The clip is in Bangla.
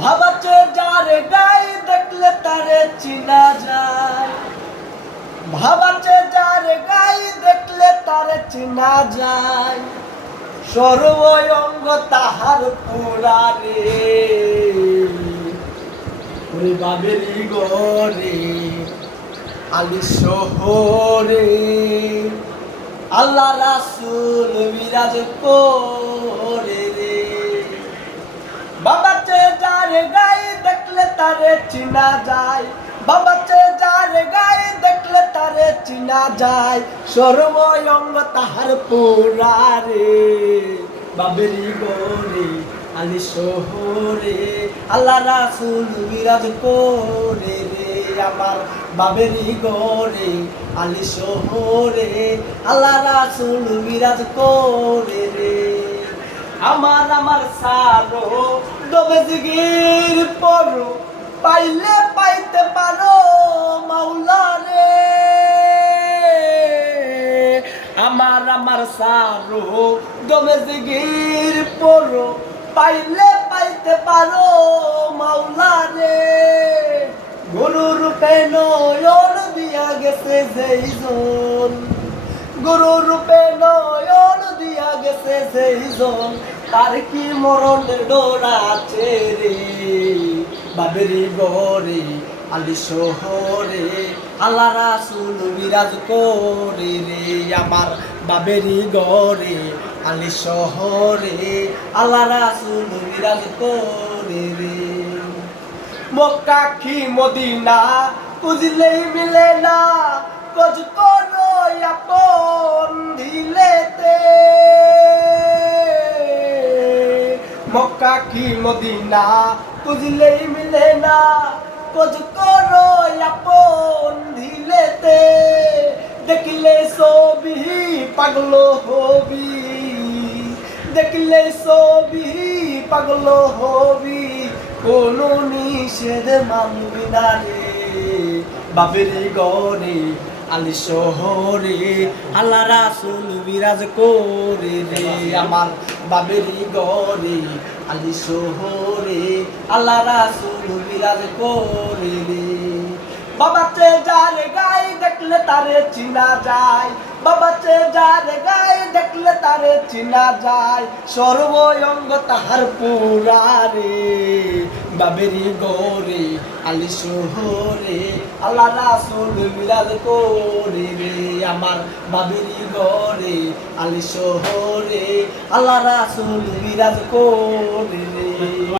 ভাবাচ্ছে যারে গায়ে দেখলে তারে চিনা যায়, ভাবাচ্ছে যারে গায়ে দেখলে তারে চিনা যায়, সর্ব অঙ্গ তাহার পুরারে ওরে বাবেরি গরে আলি শহরে আল্লাহ রাসূল বিরাজ করে রে। বাবাচ্ছে যারে গায়ে দেখলে তারে চিনা যায়, বাবাচ্ছে যারে গায়ে দেখলে তারে চিনা যায়, সর্ব অঙ্গ তাহার পুরারে বাবেরি গরে আলি শহরে আল্লাহ রাসূল বিরাজ করে রে। আমার বাবেরি গরে আলি শহরে আল্লাহ রাসূল বিরাজ করে রে। আমার সারো দবে জিগির পড়ো পাইলে পাইতে পারো মাওলা রে। আমার সারো দবে জিগির পড়ো পাইলে পাইতে পারো মাওলা রে। গুরু রূপে নয়ন দিয়া গেছে যেইজন, গুরু রূপে নয়ন দিয়া গেছে যেইজন, তার কি মরণের ডর আছে রে। বাবেরি গরে আলি শহরে আল্লাহ রাসূল বিরাজ করে রে। আমার বাবেরি গরে আলি শহরে আল্লাহ রাসূল বিরাজ করে রে। মক্কা কি মদিনা খুঁজলেই মিলে না, খোঁজ করো আপন দিলেতে। মক্কা কি মদিনা খুঁজলেই মিলে না, খোঁজ করো আপন দিলেতে। দেখলে ছবি পাগল হবি, দেখলে ছবি পাগল হবি, কোনো নিষেধ মানবি না রে। বাবেরি গরে আলি শহরে আল্লাহ রাসূল বিরাজ করে রে। আমার বাবেরি গরে আলি শহরে আল্লাহ রাসূল বিরাজ করে রে। বাবাচ্ছে যারে গায়ে দেখলে তারে চিনা যায়, বাবাচ্ছে যারে গায়ে দেখলে তারে চিনা যায়, সর্ব অঙ্গ তাহার পুরারে বাবেরি গরে আলি শহরে আল্লাহ রাসূল বিরাজ করে রে। আমার বাবেরি গরে আলি শহরে আল্লাহ রাসূল বিরাজ করে রে।